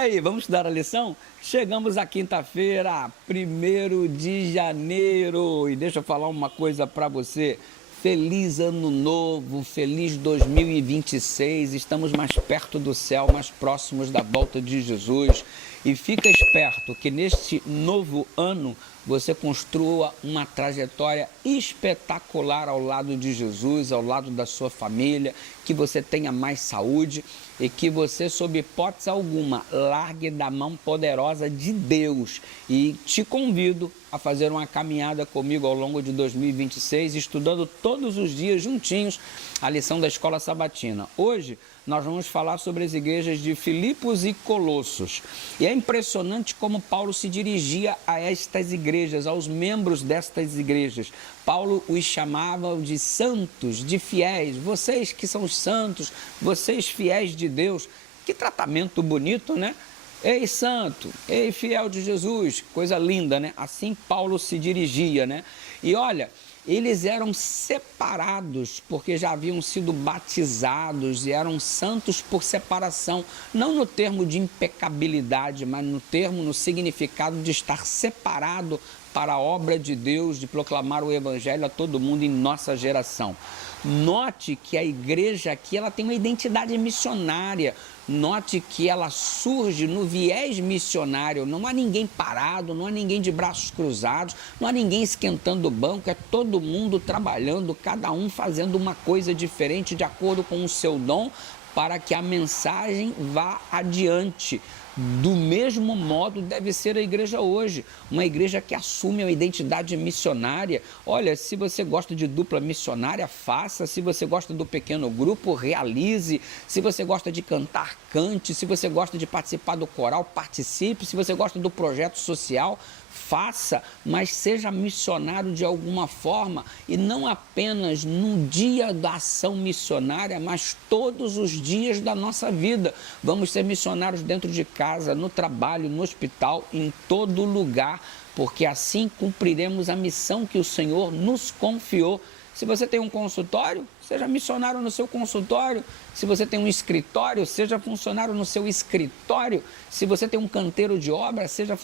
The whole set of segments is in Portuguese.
aí, vamos estudar a lição? Chegamos à quinta-feira, 1º de janeiro, e deixa eu falar uma coisa para você. Feliz Ano Novo, feliz 2026, estamos mais perto do céu, mais próximos da volta de Jesus. E fica esperto que neste novo ano você construa uma trajetória espetacular ao lado de Jesus, ao lado da sua família, que você tenha mais saúde e que você, sob hipótese alguma, largue da mão poderosa de Deus. E te convido a fazer uma caminhada comigo ao longo de 2026, estudando todos os dias juntinhos a lição da Escola Sabatina. Hoje nós vamos falar sobre as igrejas de Filipos e Colossos. E é impressionante como Paulo se dirigia a estas igrejas, aos membros destas igrejas. Paulo os chamava de santos, de fiéis. Vocês que são os santos, vocês fiéis de Deus. Que tratamento bonito, né? Ei, santo, ei, fiel de Jesus, coisa linda, né? Assim Paulo se dirigia, né? E olha, eles eram separados porque já haviam sido batizados e eram santos por separação, não no termo de impecabilidade, mas no significado de estar separado para a obra de Deus, de proclamar o evangelho a todo mundo em nossa geração. Note que a igreja aqui ela tem uma identidade missionária. Note que ela surge no viés missionário. Não há ninguém parado, não há ninguém de braços cruzados, não há ninguém esquentando o banco. É todo mundo trabalhando, cada um fazendo uma coisa diferente de acordo com o seu dom, para que a mensagem vá adiante. Do mesmo modo deve ser a igreja hoje, uma igreja que assume uma identidade missionária. Olha, se você gosta de dupla missionária, faça. Se você gosta do pequeno grupo, realize. Se você gosta de cantar, cante. Se você gosta de participar do coral, participe. Se você gosta do projeto social, faça, mas seja missionário de alguma forma, e não apenas no dia da ação missionária, mas todos os dias da nossa vida. Vamos ser missionários dentro de casa, no trabalho, no hospital, em todo lugar, porque assim cumpriremos a missão que o Senhor nos confiou. Se você tem um consultório, seja missionário no seu consultório. Se você tem um escritório, seja funcionário no seu escritório. Se você tem um canteiro de obra, seja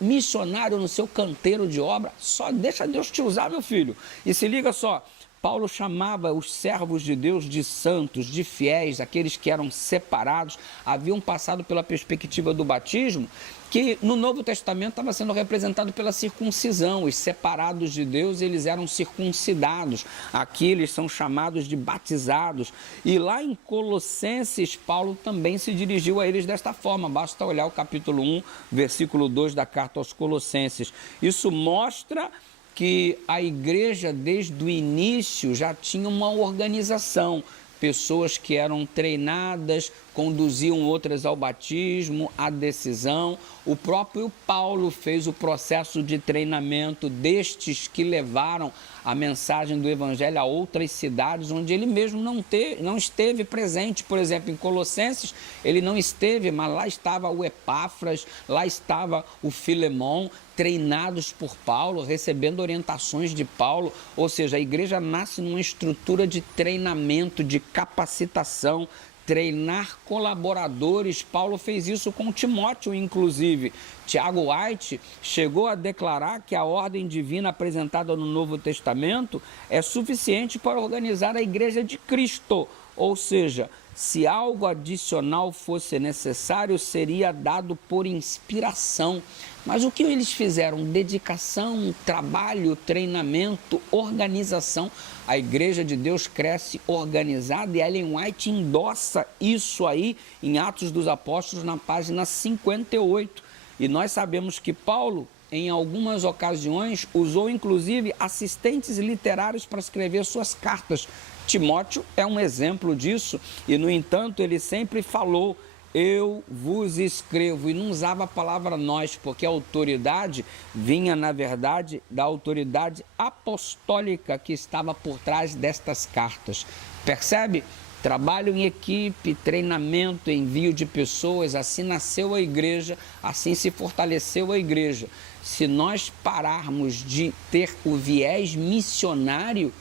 missionário no seu canteiro de obra. Só deixa Deus te usar, meu filho. E se liga só, Paulo chamava os servos de Deus de santos, de fiéis, aqueles que eram separados, haviam passado pela perspectiva do batismo, que no Novo Testamento estava sendo representado pela circuncisão. Os separados de Deus, eles eram circuncidados. Aqui eles são chamados de batizados. E lá em Colossenses, Paulo também se dirigiu a eles desta forma. Basta olhar o capítulo 1, versículo 2 da carta aos Colossenses. Isso mostra que a igreja, desde o início, já tinha uma organização. Pessoas que eram treinadas, conduziam outras ao batismo, à decisão. O próprio Paulo fez o processo de treinamento destes que levaram a mensagem do evangelho a outras cidades onde ele mesmo não esteve presente. Por exemplo, em Colossenses, ele não esteve, mas lá estava o Epáfras, lá estava o Filemão, treinados por Paulo, recebendo orientações de Paulo. Ou seja, a igreja nasce numa estrutura de treinamento, de capacitação, treinar colaboradores. Paulo fez isso com Timóteo, inclusive. Tiago White chegou a declarar que a ordem divina apresentada no Novo Testamento é suficiente para organizar a igreja de Cristo. Ou seja, se algo adicional fosse necessário, seria dado por inspiração. Mas o que eles fizeram? Dedicação, trabalho, treinamento, organização. A igreja de Deus cresce organizada, e Ellen White endossa isso aí em Atos dos Apóstolos, na página 58. E nós sabemos que Paulo, em algumas ocasiões, usou inclusive assistentes literários para escrever suas cartas. Timóteo é um exemplo disso, e no entanto ele sempre falou: eu vos escrevo, e não usava a palavra nós, porque a autoridade vinha, na verdade, da autoridade apostólica que estava por trás destas cartas. Percebe? Trabalho em equipe, treinamento, envio de pessoas, assim nasceu a igreja, assim se fortaleceu a igreja. Se nós pararmos de ter o viés missionário,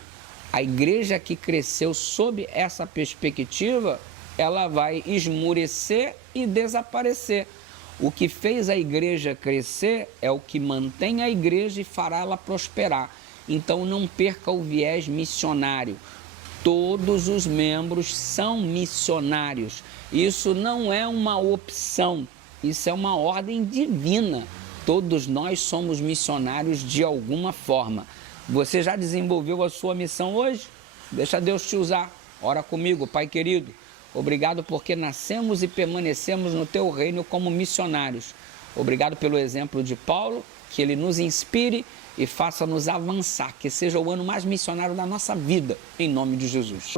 a igreja que cresceu sob essa perspectiva, ela vai esmurecer e desaparecer. O que fez a igreja crescer é o que mantém a igreja e fará ela prosperar. Então não perca o viés missionário. Todos os membros são missionários. Isso não é uma opção, isso é uma ordem divina. Todos nós somos missionários de alguma forma. Você já desenvolveu a sua missão hoje? Deixa Deus te usar. Ora comigo, Pai querido. Obrigado porque nascemos e permanecemos no Teu reino como missionários. Obrigado pelo exemplo de Paulo, que ele nos inspire e faça-nos avançar, que seja o ano mais missionário da nossa vida, em nome de Jesus.